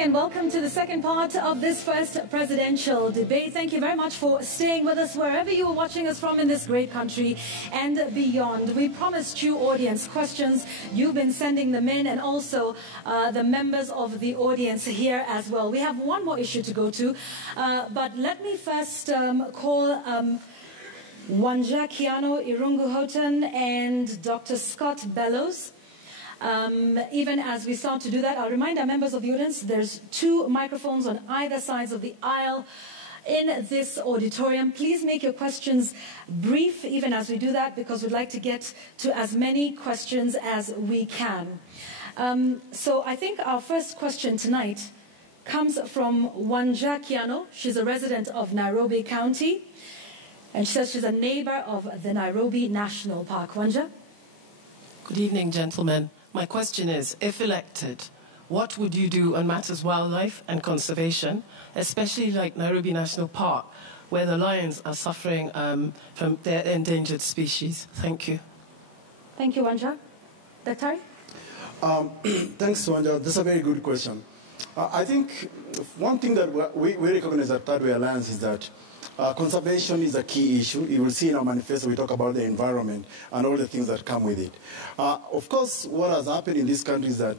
evening and welcome to the second part of this first presidential debate. Thank you very much for staying with us wherever you are watching us from in this great country and beyond. We promised you audience questions. You've been sending them in, and also the members of the audience here as well. We have one more issue to go to, but let me first call Wanja Kiano Irungu Houghton and Dr. Scott Bellows. Even as we start to do that, I'll remind our members of the audience, there's 2 microphones on either sides of the aisle in this auditorium. Please make your questions brief even as we do that, because we'd like to get to as many questions as we can. So I think our first question tonight comes from Wanja Kiano. She's a resident of Nairobi County, and she says she's a neighbor of the Nairobi National Park. Wanja? Good evening, gentlemen. My question is, if elected, what would you do on matters wildlife and conservation, especially like Nairobi National Park, where the lions are suffering from their endangered species? Thank you. Thank you, Wanja. Daktari? Thanks, Wanja. That's a very good question. I think one thing that we recognize at Third Way Alliance is that conservation is a key issue. You will see in our manifesto we talk about the environment and all the things that come with it. Of course, what has happened in this country is that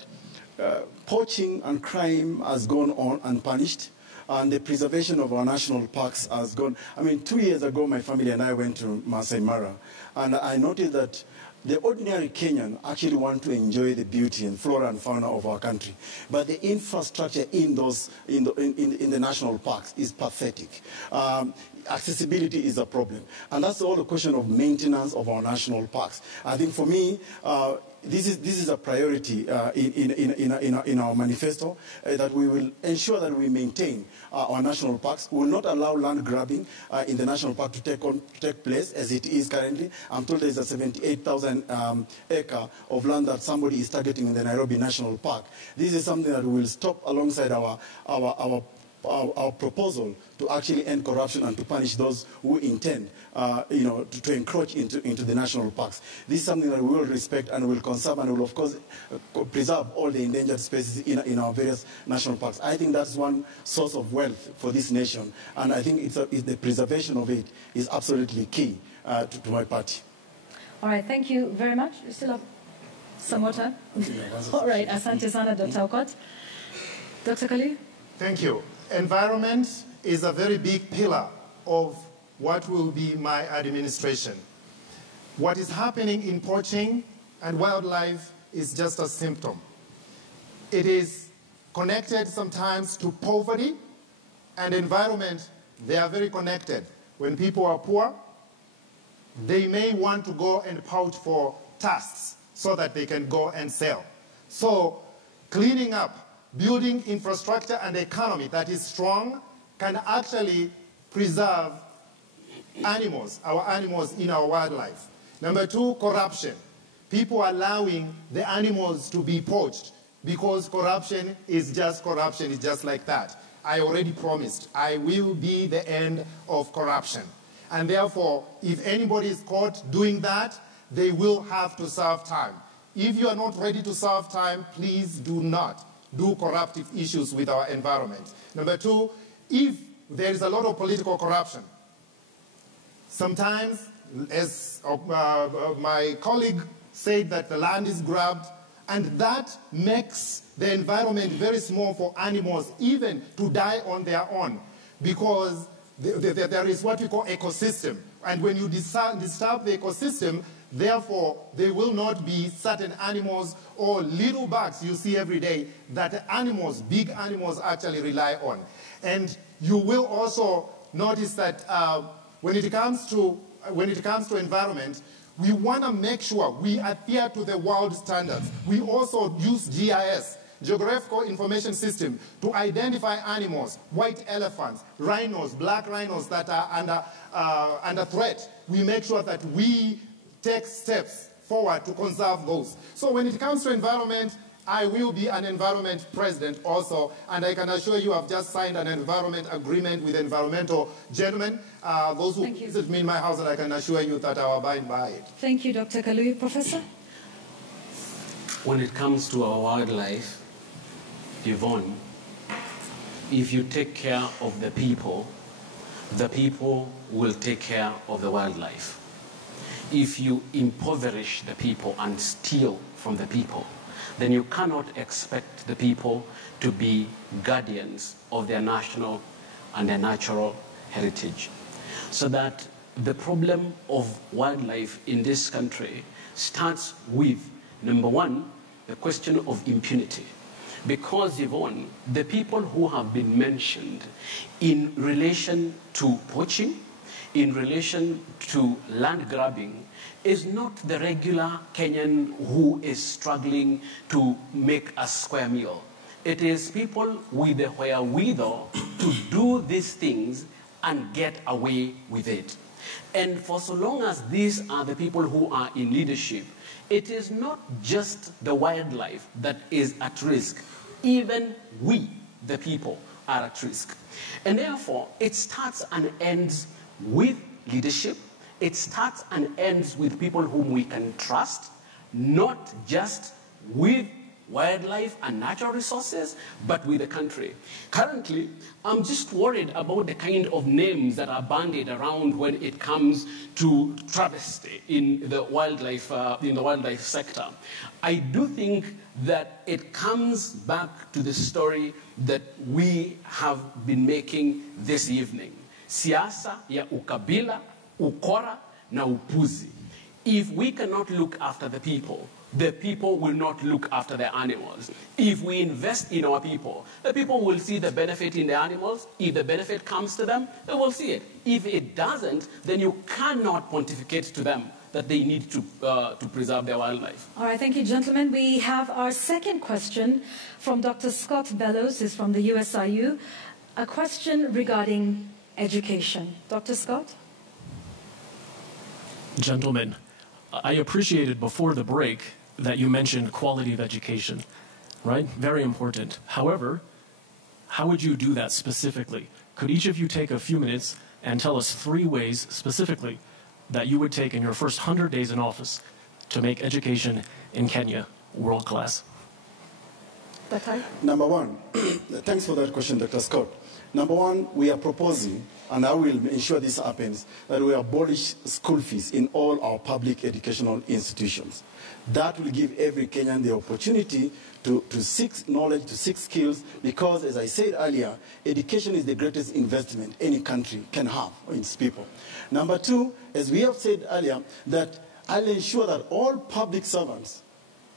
poaching and crime has gone on unpunished, and the preservation of our national parks has gone. I mean, 2 years ago, my family and I went to Masai Mara, and I noticed that the ordinary Kenyan actually want to enjoy the beauty and flora and fauna of our country, but the infrastructure in the national parks is pathetic. Accessibility is a problem, and that's all a question of maintenance of our national parks. I think for me, this is a priority in our manifesto, that we will ensure that we maintain our national parks. We will not allow land grabbing in the national park to take place as it is currently. I'm told there's a 78,000 acre of land that somebody is targeting in the Nairobi National Park. This is something that will stop alongside our proposal to actually end corruption and to punish those who intend, to encroach into the national parks. This is something that we will respect and will conserve and will, of course, preserve all the endangered species in our various national parks. I think that's one source of wealth for this nation, and I think the preservation of it is absolutely key to my party. All right, thank you very much. You still have some more time? All right, asante sana, Dr. Aukot. Dr. Kaluyu? Thank you. Environment is a very big pillar of what will be my administration. What is happening in poaching and wildlife is just a symptom. It is connected sometimes to poverty and environment. They are very connected. When people are poor, they may want to go and poach for tusks so that they can go and sell. So cleaning up, building infrastructure and economy that is strong can actually preserve animals, our animals in our wildlife. Number 2, corruption. People allowing the animals to be poached because corruption is just corruption, it's just like that. I already promised I will be the end of corruption. And therefore, if anybody is caught doing that, they will have to serve time. If you are not ready to serve time, please do not do corruptive issues with our environment. Number 2, if there is a lot of political corruption, sometimes, as my colleague said, that the land is grabbed, and that makes the environment very small for animals even to die on their own, because there is what we call ecosystem. And when you disturb the ecosystem, therefore, there will not be certain animals or little bugs you see every day that animals, big animals, actually rely on. And you will also notice that when it comes to environment, we want to make sure we adhere to the world standards. We also use GIS, Geographical Information System, to identify animals, white elephants, rhinos, black rhinos that are under threat. We make sure that we take steps forward to conserve those. So when it comes to environment, I will be an environment president also, and I can assure you I've just signed an environment agreement with environmental gentlemen, those who visit me in my house, and I can assure you that I'll abide by it. Thank you, Dr. Kaluyu. Professor? When it comes to our wildlife, Yvonne, if you take care of the people will take care of the wildlife. If you impoverish the people and steal from the people, then you cannot expect the people to be guardians of their national and their natural heritage. So that the problem of wildlife in this country starts with, number one, the question of impunity. Because, Yvonne, the people who have been mentioned in relation to poaching, in relation to land grabbing, is not the regular Kenyan who is struggling to make a square meal. It is people with the wherewithal to do these things and get away with it. And for so long as these are the people who are in leadership, it is not just the wildlife that is at risk. Even we, the people, are at risk. And therefore, it starts and ends with leadership. It starts and ends with people whom we can trust, not just with wildlife and natural resources, but with the country. Currently, I'm just worried about the kind of names that are bandied around when it comes to travesty in the wildlife sector. I do think that it comes back to the story that we have been making this evening. Siasa ya ukabila, ukora na upuzi. If we cannot look after the people will not look after the animals. If we invest in our people, the people will see the benefit in the animals. If the benefit comes to them, they will see it. If it doesn't, then you cannot pontificate to them that they need to preserve their wildlife. All right, thank you, gentlemen. We have our second question from Dr. Scott Bellows, who's from the USIU. A question regarding education. Dr. Scott? Gentlemen, I appreciated before the break that you mentioned quality of education, right? Very important. However, how would you do that specifically? Could each of you take a few minutes and tell us 3 ways specifically that you would take in your first 100 days in office to make education in Kenya world class? Number one, thanks for that question, Dr. Scott. Number one, we are proposing, and I will ensure this happens, that we abolish school fees in all our public educational institutions. That will give every Kenyan the opportunity to seek knowledge, to seek skills, because, as I said earlier, education is the greatest investment any country can have in its people. Number two, as we have said earlier, that I'll ensure that all public servants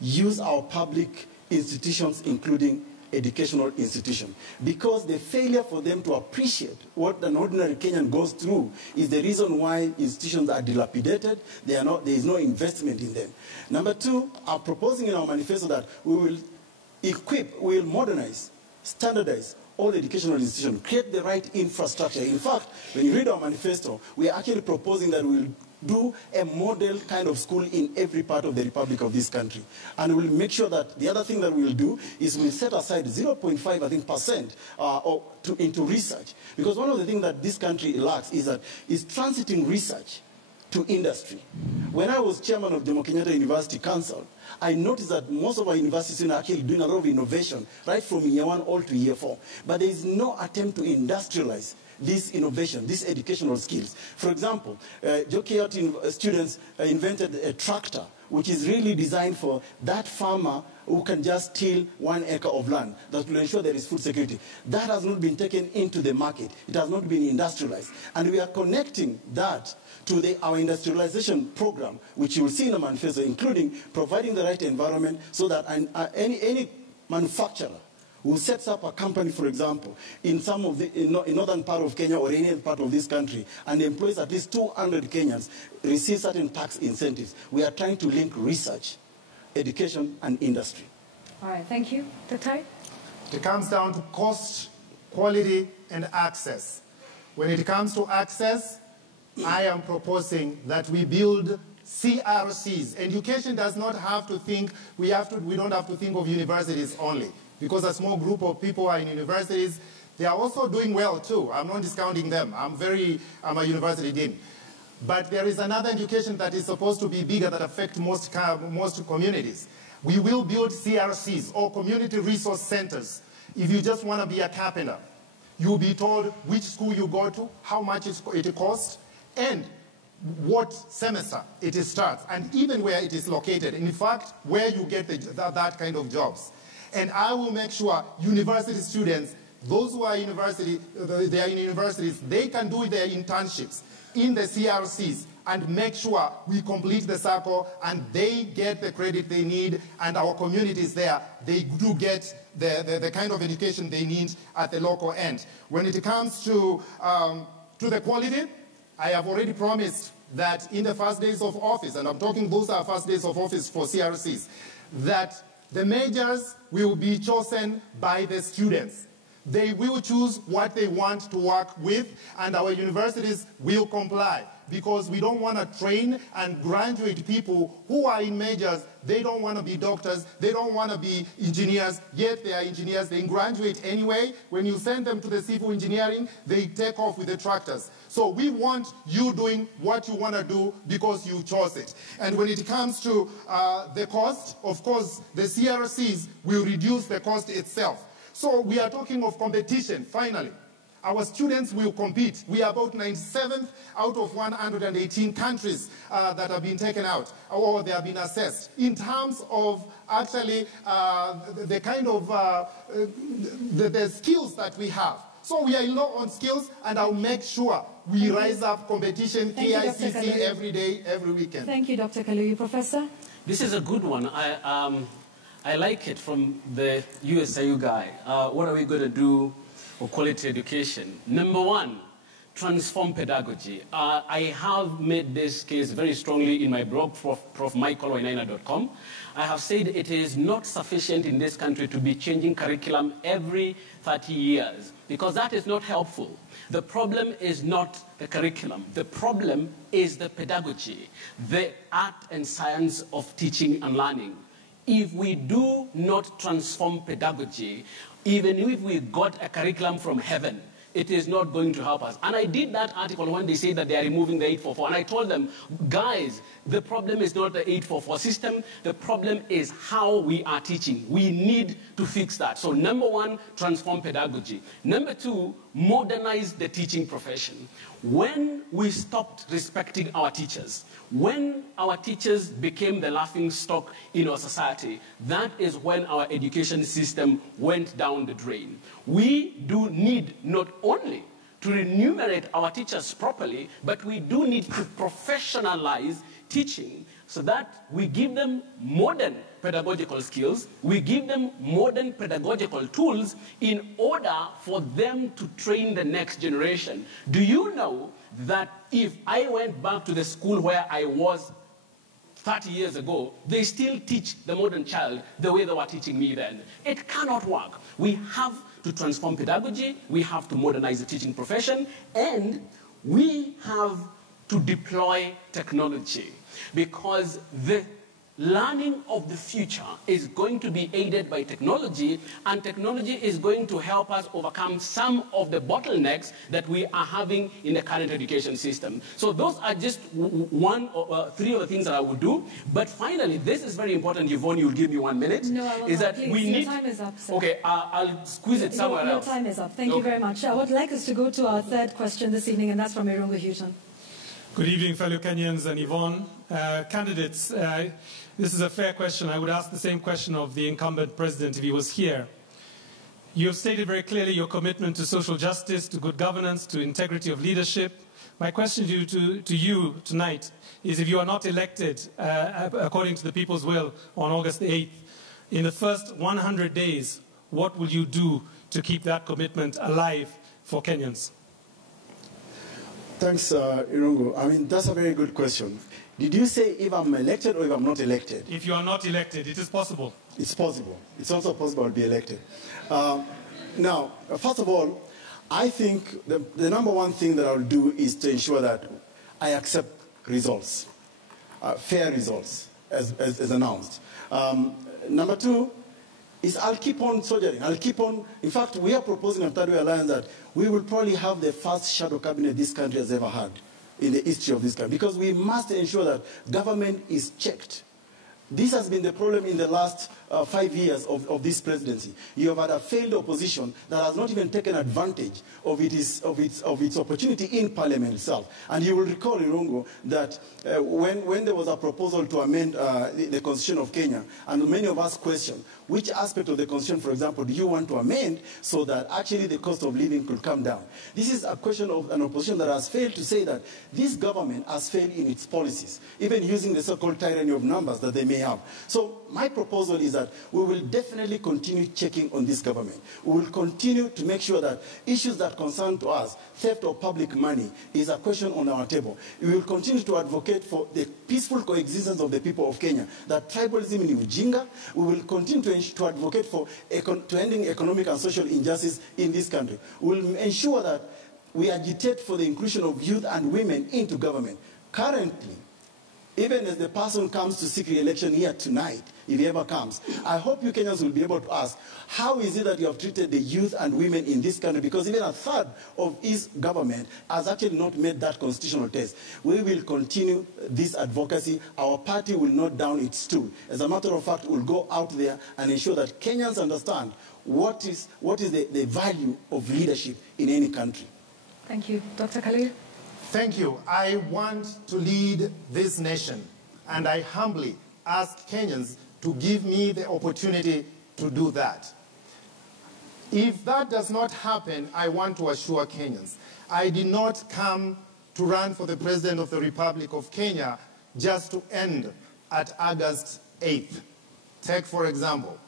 use our public institutions, including educational institution, because the failure for them to appreciate what an ordinary Kenyan goes through is the reason why institutions are dilapidated. There is no investment in them. Number two, I'm proposing in our manifesto that we will equip, we will modernize, standardize all educational institutions, create the right infrastructure. In fact, when you read our manifesto, we are actually proposing that we will do a model kind of school in every part of the Republic of this country. And we'll make sure that the other thing that we'll do is we'll set aside 0.5% into research. Because one of the things that this country lacks is transiting research to industry. When I was chairman of Jomo Kenyatta University Council, I noticed that most of our universities are actually doing a lot of innovation, right from year 1 all to year 4. But there is no attempt to industrialize this innovation, these educational skills. For example, JKUAT students invented a tractor which is really designed for that farmer who can just till 1 acre of land that will ensure there is food security. That has not been taken into the market. It has not been industrialized. And we are connecting that to our industrialization program, which you will see in the manifesto, including providing the right environment so that any manufacturer who sets up a company, for example, in some of in northern part of Kenya or any other part of this country, and employs at least 200 Kenyans, receive certain tax incentives. We are trying to link research, education, and industry. All right, thank you. Dr. It comes down to cost, quality, and access. When it comes to access, I am proposing that we build CRCs. Education does not have to think, we don't have to think of universities only. Because a small group of people are in universities, they are also doing well too. I'm not discounting them. I'm a university dean. But there is another education that is supposed to be bigger that affects most communities. We will build CRCs, or community resource centers. If you just want to be a carpenter, You'll be told which school you go to, how much it costs, and what semester it starts, and even where it is located. In fact, where you get that kind of jobs. And I will make sure university students, those who are they are in universities, they can do their internships in the CRCs and make sure we complete the circle and they get the credit they need, and our communities there, they do get the kind of education they need at the local end. When it comes to the quality, I have already promised that in the first days of office, and I'm talking those are first days of office for CRCs, that the majors will be chosen by the students. They will choose what they want to work with, and our universities will comply, because we don't want to train and graduate people who are in majors. They don't want to be doctors, they don't want to be engineers, yet they are engineers. They graduate anyway. When you send them to the civil engineering, they take off with the tractors. So we want you doing what you want to do because you chose it. And when it comes to the cost, of course, the CRCs will reduce the cost itself. So we are talking of competition, finally. Our students will compete. We are about 97th out of 118 countries that have been taken out, or they have been assessed. In terms of actually the kind of the skills that we have. So we are low on skills, and I'll make sure we rise up competition, KICC, every day, every weekend. Thank you, Dr. Kaluyu. Professor? This is a good one. I like it from the USIU guy. What are we going to do for quality education? Number one, transform pedagogy. I have made this case very strongly in my blog, profmichaelwainaina.com. I have said it is not sufficient in this country to be changing curriculum every 30 years, because that is not helpful. The problem is not the curriculum. The problem is the pedagogy, the art and science of teaching and learning. If we do not transform pedagogy, even if we got a curriculum from heaven, it is not going to help us. And I did that article when they say that they are removing the 844. And I told them, guys, the problem is not the 844 system. The problem is how we are teaching. We need to fix that. So number one, transform pedagogy. Number two, modernize the teaching profession. When we stopped respecting our teachers, when our teachers became the laughing stock in our society, that is when our education system went down the drain. We do need not only to remunerate our teachers properly, but we do need to professionalize teaching so that we give them modern pedagogical skills, we give them modern pedagogical tools in order for them to train the next generation. Do you know that if I went back to the school where I was 30 years ago, they still teach the modern child the way they were teaching me then? It cannot work. We have to transform pedagogy, we have to modernize the teaching profession, and we have to deploy technology, because the learning of the future is going to be aided by technology, and technology is going to help us overcome some of the bottlenecks that we are having in the current education system. So those are just one or three of the things that I would do. But finally, this is very important, Yvonne, you'll give me 1 minute. No, I will is not. that Please, we need... Your time is up, sir. Okay, I'll squeeze it somewhere else. Your time is up. Thank you very much. I would like us to go to our third question this evening, and that's from Irungu Houghton. Good evening, fellow Kenyans and Yvonne. Candidates, this is a fair question. I would ask the same question of the incumbent president if he was here. You have stated very clearly your commitment to social justice, to good governance, to integrity of leadership. My question to you tonight is, if you are not elected according to the people's will on August the 8th, in the first 100 days, what will you do to keep that commitment alive for Kenyans? Thanks, Irungu. I mean, that's a very good question. Did you say if I'm elected or if I'm not elected? If you are not elected, it is possible. It's possible. It's also possible to be elected. Now, first of all, I think the number one thing that I'll do is to ensure that I accept results, fair results, as announced. Number two is I'll keep on soldiering. I'll keep on. In fact, we are proposing at Third Way Alliance that we will probably have the first shadow cabinet this country has ever had in the history of this country, because we must ensure that government is checked. This has been the problem in the last 5 years of this presidency. You have had a failed opposition that has not even taken advantage of its opportunity in Parliament itself. And you will recall, Irungo, that when there was a proposal to amend the Constitution of Kenya, and many of us questioned, which aspect of the Constitution, for example, do you want to amend so that actually the cost of living could come down? This is a question of an opposition that has failed to say that this government has failed in its policies, even using the so-called tyranny of numbers that they may have. So my proposal is that we will definitely continue checking on this government. We will continue to make sure that issues that concern to us, theft of public money, is a question on our table. We will continue to advocate for the peaceful coexistence of the people of Kenya, that tribalism in Ujinga. We will continue to advocate for ending economic and social injustice in this country. We will ensure that we agitate for the inclusion of youth and women into government. Currently, even as the person comes to seek re-election here tonight, if he ever comes, I hope you Kenyans will be able to ask, how is it that you have treated the youth and women in this country? Because even a third of his government has actually not made that constitutional test. We will continue this advocacy. Our party will not down its stool. As a matter of fact, we'll go out there and ensure that Kenyans understand what is the value of leadership in any country. Thank you. Dr. Kaluyu. Thank you. I want to lead this nation, and I humbly ask Kenyans to give me the opportunity to do that. If that does not happen, I want to assure Kenyans, I did not come to run for the President of the Republic of Kenya just to end at August 8th. Take, for example,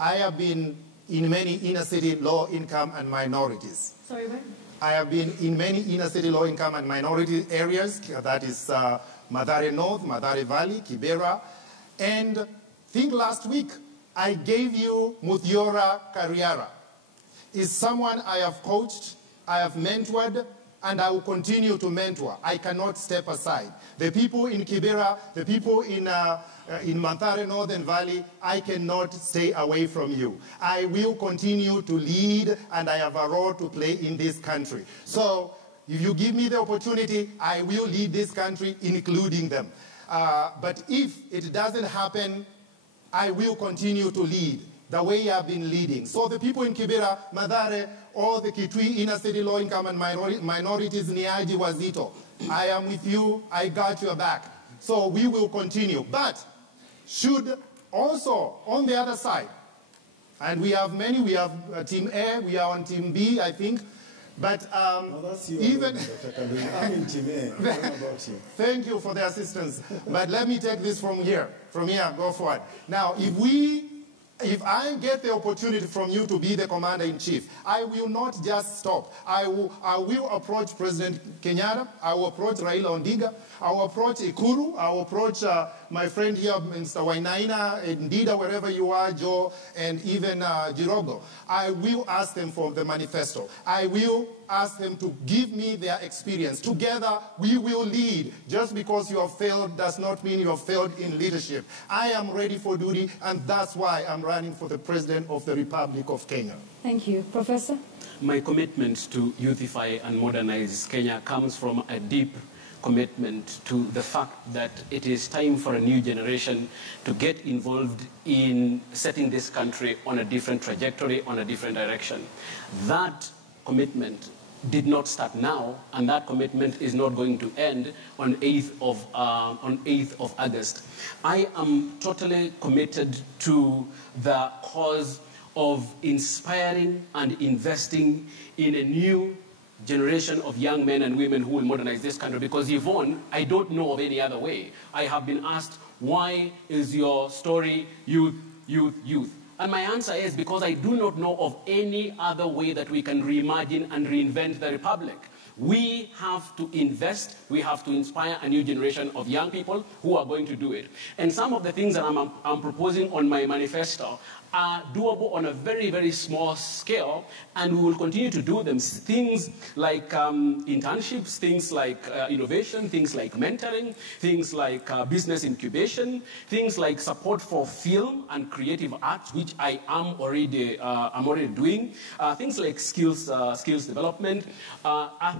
I have been in many inner-city low-income and minorities. Sorry, where? I have been in many inner-city low-income and minority areas, that is Mathare North, Mathare Valley, Kibera, and I think last week I gave you Muthiora Kariara. Is someone I have coached, I have mentored, and I will continue to mentor. I cannot step aside. The people in Kibera, the people in Mathare Northern Valley, I cannot stay away from you. I will continue to lead, and I have a role to play in this country. So if you give me the opportunity, I will lead this country, including them. But if it doesn't happen, I will continue to lead the way I've been leading. So the people in Kibera, Mathare, all the Kitui inner city low-income and minorities, Niaji, Wazito, I am with you, I got your back. So we will continue. But should also, on the other side, and we have many, we have Team A, we are on Team B, I think, but that's you even... I'm in Team A. I don't know about you. Thank you for the assistance. But let me take this from here. From here, go forward. Now, if I get the opportunity from you to be the commander-in-chief, I will not just stop. I will approach President Kenyatta. I will approach Raila Odinga. I will approach Ekuru. I will approach my friend here, Mr. Wainaina, Ndida, wherever you are, Joe, and even Jirogo. I will ask them for the manifesto. I will ask them to give me their experience. Together, we will lead. Just because you have failed does not mean you have failed in leadership. I am ready for duty, and that's why I'm running for the President of the Republic of Kenya. Thank you. Professor? My commitment to youthify and modernize Kenya comes from a deep commitment to the fact that it is time for a new generation to get involved in setting this country on a different trajectory, on a different direction. That commitment did not start now, and that commitment is not going to end on 8th of August. I am totally committed to the cause of inspiring and investing in a new generation of young men and women who will modernize this country. Because Yvonne, I don't know of any other way. I have been asked, why is your story youth, youth, youth? And my answer is because I do not know of any other way that we can reimagine and reinvent the Republic. We have to invest, we have to inspire a new generation of young people who are going to do it. And some of the things that I'm proposing on my manifesto are doable on a very, very small scale, and we will continue to do them. Things like internships, things like innovation, things like mentoring, things like business incubation, things like support for film and creative arts, which I am already doing, things like skills development,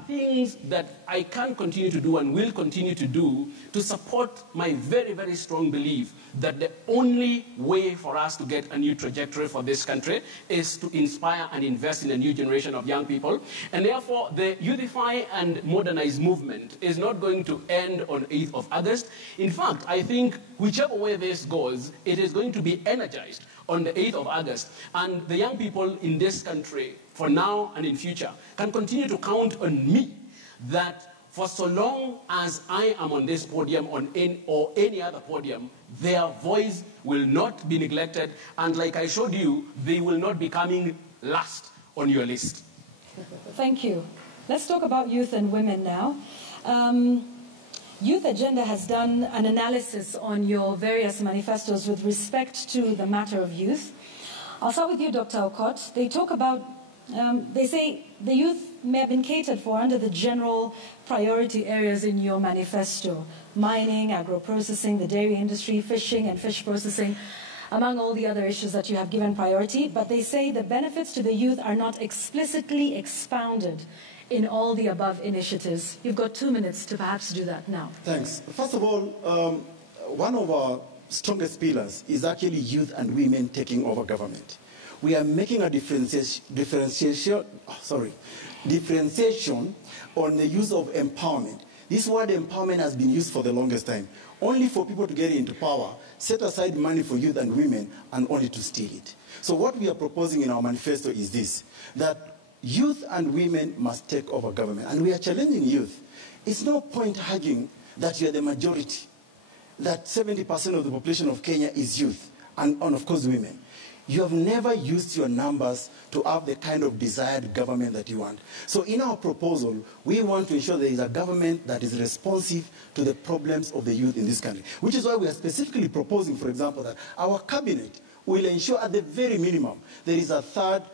things that I can continue to do and will continue to do to support my very, very strong belief that the only way for us to get a new trajectory for this country is to inspire and invest in a new generation of young people. And therefore, the Youthify and Modernize movement is not going to end on 8th of August. In fact, I think whichever way this goes, it is going to be energized on the 8th of August. And the young people in this country, for now and in future, can continue to count on me that for so long as I am on this podium or any other podium, their voice will not be neglected. And like I showed you, they will not be coming last on your list. Thank you. Let's talk about youth and women now. Youth Agenda has done an analysis on your various manifestos with respect to the matter of youth. I'll start with you, Dr. Aukot. They talk about, they say the youth may have been catered for under the general priority areas in your manifesto: mining, agro-processing, the dairy industry, fishing and fish processing, among all the other issues that you have given priority. But they say the benefits to the youth are not explicitly expounded in all the above initiatives. You've got 2 minutes to perhaps do that now. Thanks. First of all, one of our strongest pillars is actually youth and women taking over government. We are making a differentiation on the use of empowerment. This word empowerment has been used for the longest time, only for people to get into power, set aside money for youth and women, and only to steal it. So what we are proposing in our manifesto is this, that youth and women must take over government. And we are challenging youth. It's no point arguing that you are the majority, that 70% of the population of Kenya is youth, and of course women. You have never used your numbers to have the kind of desired government that you want. So in our proposal, we want to ensure there is a government that is responsive to the problems of the youth in this country, which is why we are specifically proposing, for example, that our cabinet will ensure at the very minimum there is a third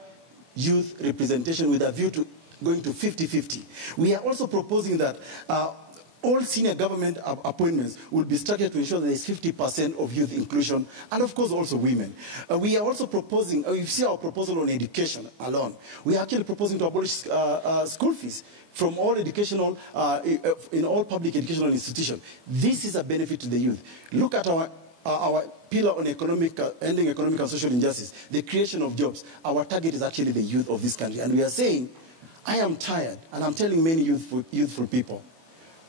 youth representation with a view to going to 50-50. We are also proposing that all senior government appointments will be structured to ensure there is 50% of youth inclusion, and of course also women. We are also proposing, you see our proposal on education alone, we are actually proposing to abolish school fees from all educational, in all public educational institutions. This is a benefit to the youth. Look at our pillar on ending economic and social injustice, the creation of jobs. Our target is actually the youth of this country. And we are saying, I am tired, and I'm telling many youthful people,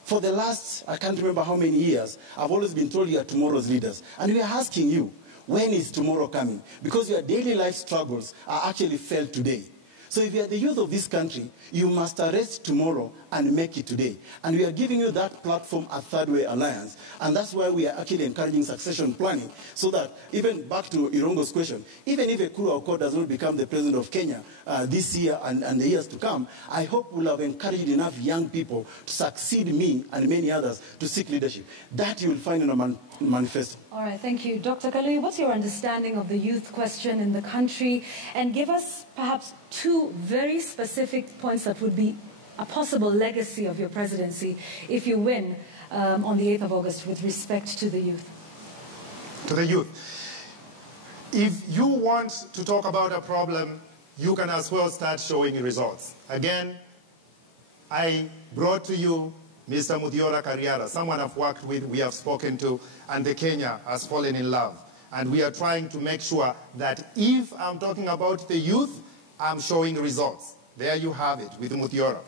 for the last, I can't remember how many years, I've always been told you are tomorrow's leaders. And we are asking you, when is tomorrow coming? Because your daily life struggles are actually felt today. So if you are the youth of this country, you must arrest tomorrow and make it today. And we are giving you that platform at Third Way Alliance. And that's why we are actually encouraging succession planning, so that, even back to Irongo's question, even if Ekuru Aukot does not become the president of Kenya this year and the years to come, I hope we'll have encouraged enough young people to succeed me and many others to seek leadership. That you will find in our manifesto. All right, thank you. Dr. Kaluyu, what's your understanding of the youth question in the country? And give us perhaps 2 very specific points that would be a possible legacy of your presidency if you win on the 8th of August with respect to the youth. To the youth. If you want to talk about a problem, you can as well start showing results. Again, I brought to you Mr. Muthiora Kariara, someone I've worked with, we have spoken to, and the Kenya has fallen in love. And we are trying to make sure that if I'm talking about the youth, I'm showing results. There you have it with Muthiora.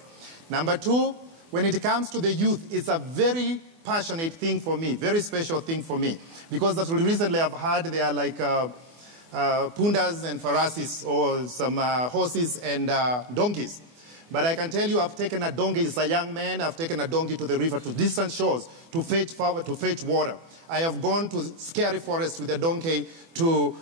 Number 2, when it comes to the youth, it's a very passionate thing for me, very special thing for me. Because that's what recently I've heard they are like pundas and farasis, or some horses and donkeys. But I can tell you, I've taken a donkey as a young man. I've taken a donkey to the river, to distant shores, to fetch power, to fetch water. I have gone to scary forests with a donkey to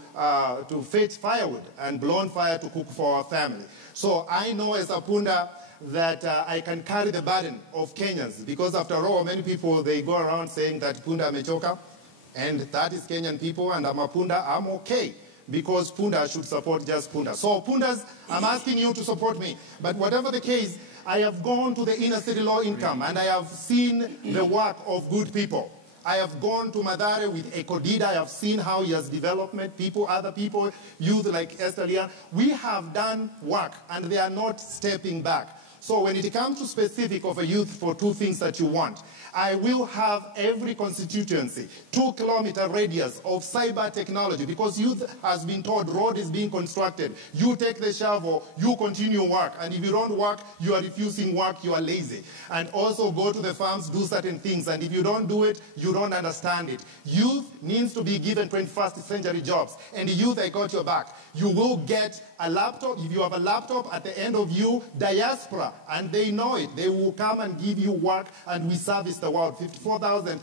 fetch firewood and blown fire to cook for our family. So I know as a punda that I can carry the burden of Kenyans, because after all, many people, they go around saying that punda amechoka, and that is Kenyan people, and I'm a punda, I'm okay. Because Punda should support just Punda. So Pundas, I'm asking you to support me. But whatever the case, I have gone to the inner city low income, and I have seen the work of good people. I have gone to Mathare with Ekodida. I have seen how he has development, people, other people, youth like Esther Lian. We have done work, and they are not stepping back. So when it comes to specific of a youth for two things that you want, I will have every constituency 2-kilometer radius of cyber technology, because youth has been told road is being constructed. You take the shovel, you continue work. And if you don't work, you are refusing work, you are lazy. And also go to the farms, do certain things. And if you don't do it, you don't understand it. Youth needs to be given 21st century jobs. And the youth, I got your back. You will get a laptop. If you have a laptop, at the end of you, diaspora, and they know it. They will come and give you work, and we service the world. 54,000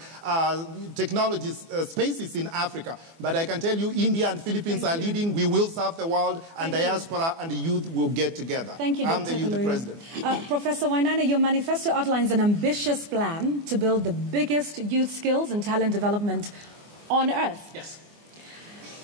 technology spaces in Africa. But I can tell you, India and Philippines are leading. We will serve the world, and diaspora and the youth will get together. Thank you, I'm Dr. the youth president. Professor Wainaina, your manifesto outlines an ambitious plan to build the biggest youth skills and talent development on earth. Yes.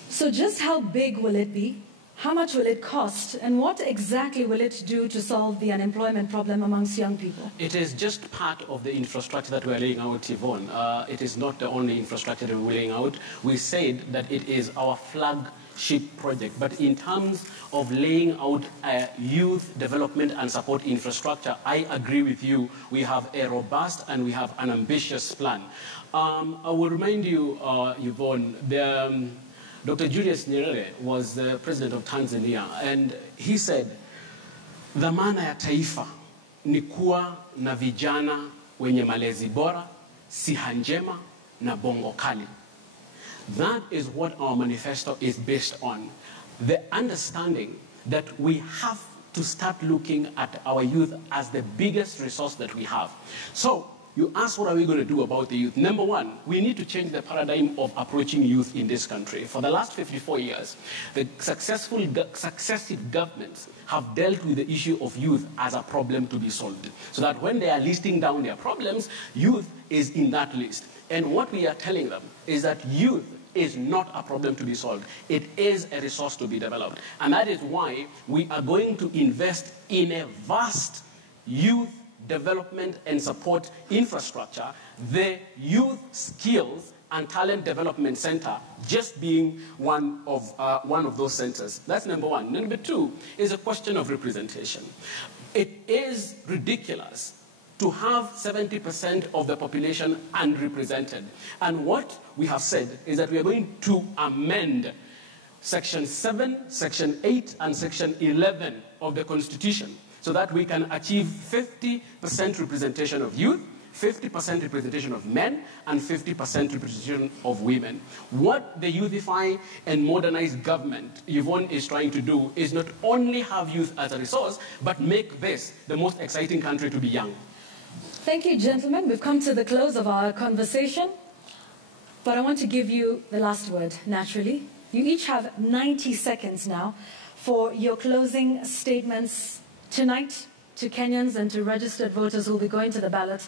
So just how big will it be? How much will it cost? And what exactly will it do to solve the unemployment problem amongst young people? It is just part of the infrastructure that we're laying out, Yvonne. It is not the only infrastructure that we're laying out. We said that it is our flagship project. But in terms of laying out a youth development and support infrastructure, I agree with you. We have a robust and we have an ambitious plan. I will remind you, Yvonne, Dr. Julius Nyerere was the president of Tanzania, and he said, dhamana ya taifa ni kuwa na vijana wenye malezi bora, siha njema na bongo kali. That is what our manifesto is based on. The understanding that we have to start looking at our youth as the biggest resource that we have. So, you ask, what are we going to do about the youth? Number one, we need to change the paradigm of approaching youth in this country. For the last 54 years, the successive governments have dealt with the issue of youth as a problem to be solved. So that when they are listing down their problems, youth is in that list. And what we are telling them is that youth is not a problem to be solved. It is a resource to be developed. And that is why we are going to invest in a vast youth development and support infrastructure, the Youth Skills and Talent Development Center just being one of those centers. That's number one. Number two is a question of representation. It is ridiculous to have 70% of the population unrepresented. And what we have said is that we are going to amend Section 7, Section 8, and Section 11 of the Constitution, so that we can achieve 50% representation of youth, 50% representation of men, and 50% representation of women. What the Youthify and Modernized government, Yvonne, is trying to do is not only have youth as a resource, but make this the most exciting country to be young. Thank you, gentlemen. We've come to the close of our conversation, but I want to give you the last word, naturally. You each have 90 seconds now for your closing statements tonight to Kenyans and to registered voters who will be going to the ballot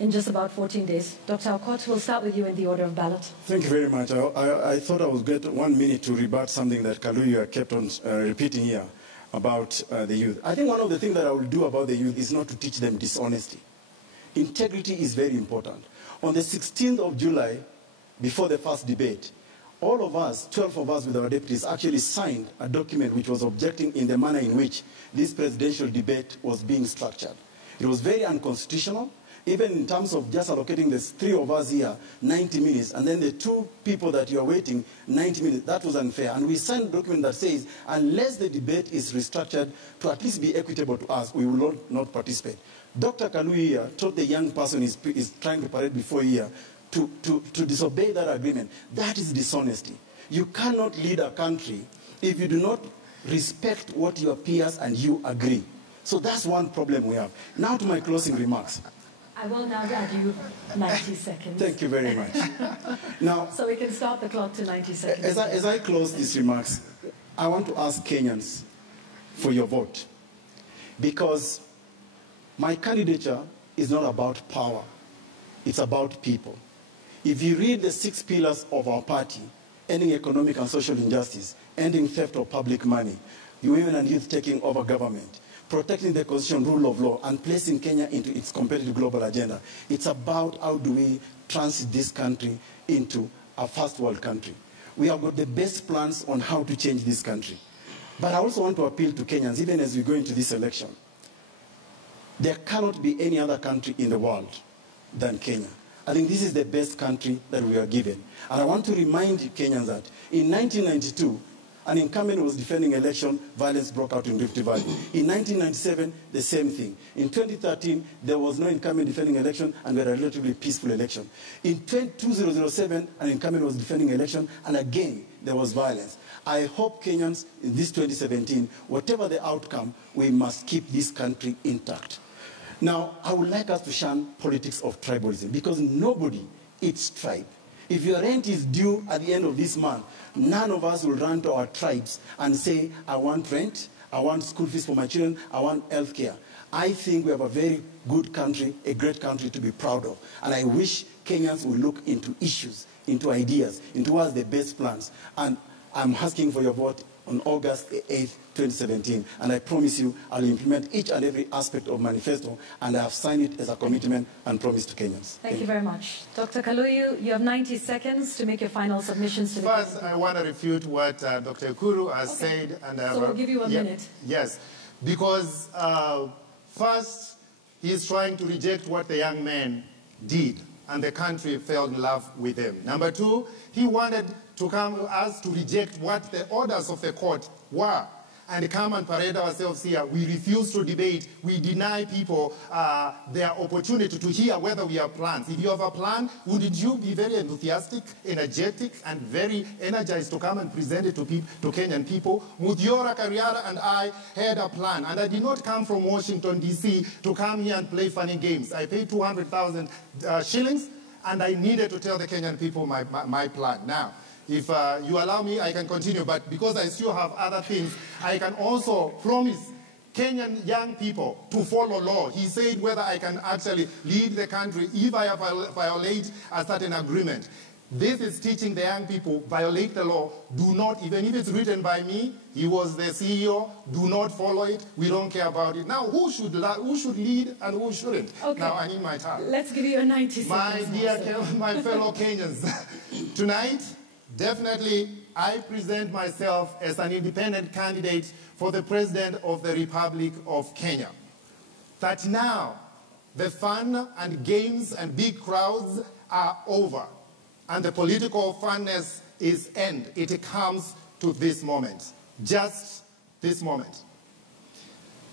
in just about 14 days. Dr. Aukot, we'll start with you in the order of ballot. Thank you very much. I thought I would get 1 minute to rebut something that Kaluyu kept on repeating here about the youth. I think one of the things that I will do about the youth is not to teach them dishonesty. Integrity is very important. On the 16th of July, before the first debate, all of us, 12 of us with our deputies, actually signed a document which was objecting in the manner in which this presidential debate was being structured. It was very unconstitutional, even in terms of just allocating the 3 of us here 90 minutes, and then the 2 people that you are waiting 90 minutes. That was unfair. And we signed a document that says, unless the debate is restructured to at least be equitable to us, we will not participate. Dr. Kaluyu here told the young person is trying to parade before here to disobey that agreement. That is dishonesty. You cannot lead a country if you do not respect what your peers and you agree. So that's one problem we have. Now to my closing remarks. I will now add you 90 seconds. Thank you very much. Now, so we can start the clock to 90 seconds. As I close these remarks, I want to ask Kenyans for your vote. Because my candidature is not about power. It's about people. If you read the 6 pillars of our party, ending economic and social injustice, ending theft of public money, women and youth taking over government, protecting the constitution, rule of law, and placing Kenya into its competitive global agenda, it's about how do we transit this country into a first world country. We have got the best plans on how to change this country. But I also want to appeal to Kenyans, even as we go into this election. There cannot be any other country in the world than Kenya. I think this is the best country that we are given. And I want to remind Kenyans that in 1992, an incumbent was defending election, violence broke out in Rift Valley. In 1997, the same thing. In 2013, there was no incumbent defending election, and we had a relatively peaceful election. In 2007, an incumbent was defending election, and again, there was violence. I hope Kenyans, in this 2017, whatever the outcome, we must keep this country intact. Now, I would like us to shun politics of tribalism, because nobody eats tribe. If your rent is due at the end of this month, none of us will run to our tribes and say, I want rent, I want school fees for my children, I want health care. I think we have a very good country, a great country to be proud of. And I wish Kenyans will look into issues, into ideas, into what's the best plans. And I'm asking for your vote on August 8th, 2017. And I promise you, I'll implement each and every aspect of manifesto, and I have signed it as a commitment and promise to Kenyans. Thank you very much. Dr. Kaluyu, you have 90 seconds to make your final submissions to the First, I want to refute what Dr. Ekuru has said. And so we'll give you a minute. Yes, because first, he's trying to reject what the young man did, and the country fell in love with him. Number two, he wanted to come us to reject what the orders of the court were and come and parade ourselves here. We refuse to debate. We deny people their opportunity to hear whether we have plans. If you have a plan, wouldn't you be very enthusiastic, energetic, and very energized to come and present it to Kenyan people? Muthiora Kariara and I had a plan, and I did not come from Washington, D.C. to come here and play funny games. I paid 200,000 shillings, and I needed to tell the Kenyan people my plan. Now, if you allow me, I can continue, but because I still have other things, I can also promise Kenyan young people to follow law. He said whether I can actually lead the country if I violate a certain agreement. This is teaching the young people, violate the law, do not, even if it's written by me, he was the CEO, do not follow it, we don't care about it. Now, who should lead and who shouldn't? Okay. Now, I need my time. Let's give you a 90 seconds. My fellow Kenyans, tonight, definitely, I present myself as an independent candidate for the President of the Republic of Kenya. That now, the fun and games and big crowds are over, and the political funness is end. It comes to this moment, just this moment.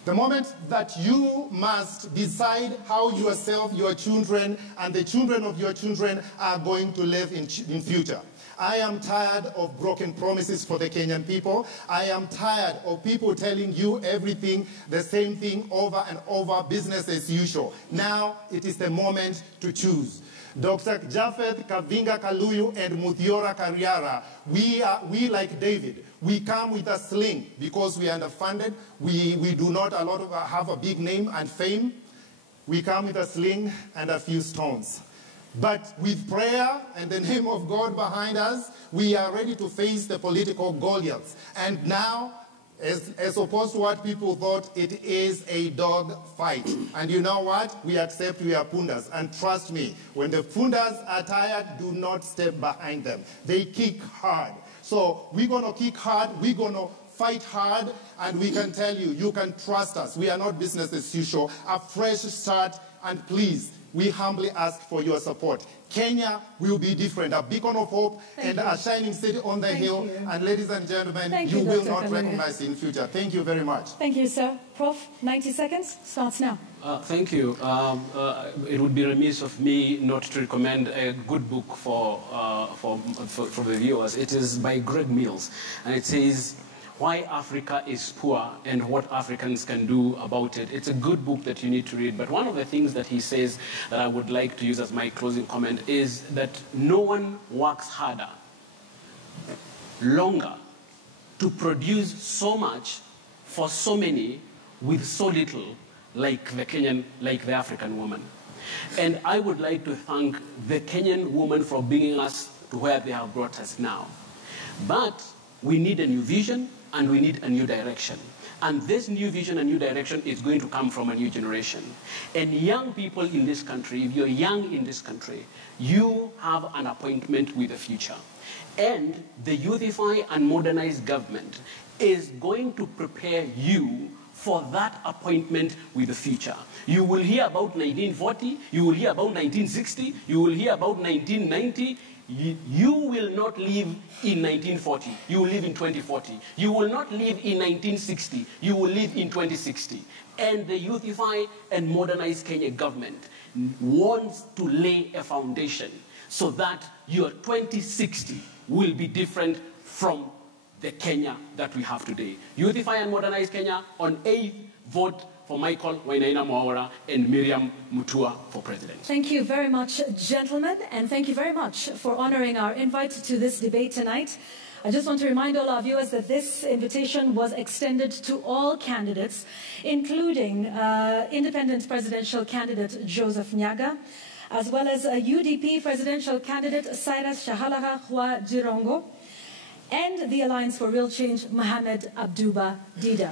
The moment that you must decide how yourself, your children, and the children of your children are going to live in future. I am tired of broken promises for the Kenyan people. I am tired of people telling you everything, the same thing over and over, business as usual. Now it is the moment to choose. Dr. Japeth, Kavinga Kaluyu, and Muthiora Kariara, we like David, we come with a sling because we are underfunded. We do not have a big name and fame. We come with a sling and a few stones. But with prayer and the name of God behind us, we are ready to face the political Goliaths. And now, as opposed to what people thought, it is a dog fight. And you know what? We accept we are pundas. And trust me, when the pundas are tired, do not step behind them. They kick hard. So we're going to kick hard, we're going to fight hard, and we can tell you, you can trust us. We are not business as usual. A fresh start, and please, we humbly ask for your support. Kenya will be different, a beacon of hope and a shining city on the hill. And ladies and gentlemen, you will not recognize in future. Thank you very much. Thank you, sir. Prof, 90 seconds starts now. Thank you. It would be remiss of me not to recommend a good book for the viewers. It is by Greg Mills, and it says, Why Africa is Poor and What Africans Can Do About It. It's a good book that you need to read, but one of the things that he says that I would like to use as my closing comment is that no one works harder, longer, to produce so much for so many with so little like the African woman. And I would like to thank the Kenyan woman for bringing us to where they have brought us now. But we need a new vision, and we need a new direction. And this new vision and new direction is going to come from a new generation. And young people in this country, if you're young in this country, you have an appointment with the future. And the Youthify and Modernized government is going to prepare you for that appointment with the future. You will hear about 1940, you will hear about 1960, you will hear about 1990. You will not live in 1940, you will live in 2040. You will not live in 1960, you will live in 2060. And the Youthify and Modernize Kenya government wants to lay a foundation so that your 2060 will be different from the Kenya that we have today. Youthify and Modernize Kenya on 8th, vote for Michael Wainaina Mwaura and Miriam Mutua for president. Thank you very much, gentlemen, and thank you very much for honoring our invite to this debate tonight. I just want to remind all our viewers that this invitation was extended to all candidates, including independent presidential candidate Joseph Nyaga, as well as UDP presidential candidate Cyrus Shahalaha Hua Jirongo, and the Alliance for Real Change, Mohamed Abduba Dida.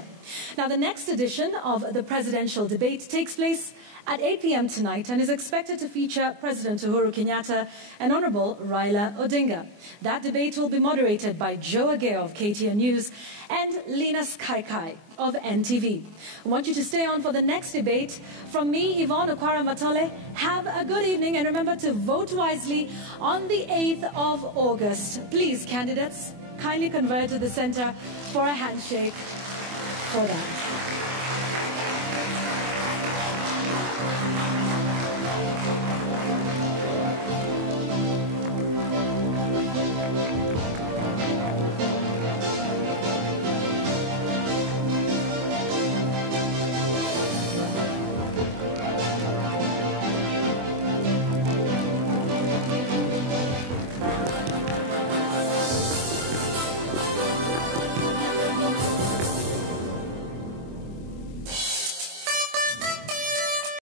Now, the next edition of the presidential debate takes place at 8 p.m. tonight and is expected to feature President Uhuru Kenyatta and Honorable Raila Odinga. That debate will be moderated by Joe Ageo of KTN News and Linus Kaikai of NTV. I want you to stay on for the next debate. From me, Yvonne Okwara Matole, have a good evening and remember to vote wisely on the 8th of August. Please, candidates, kindly convert to the center for a handshake for that.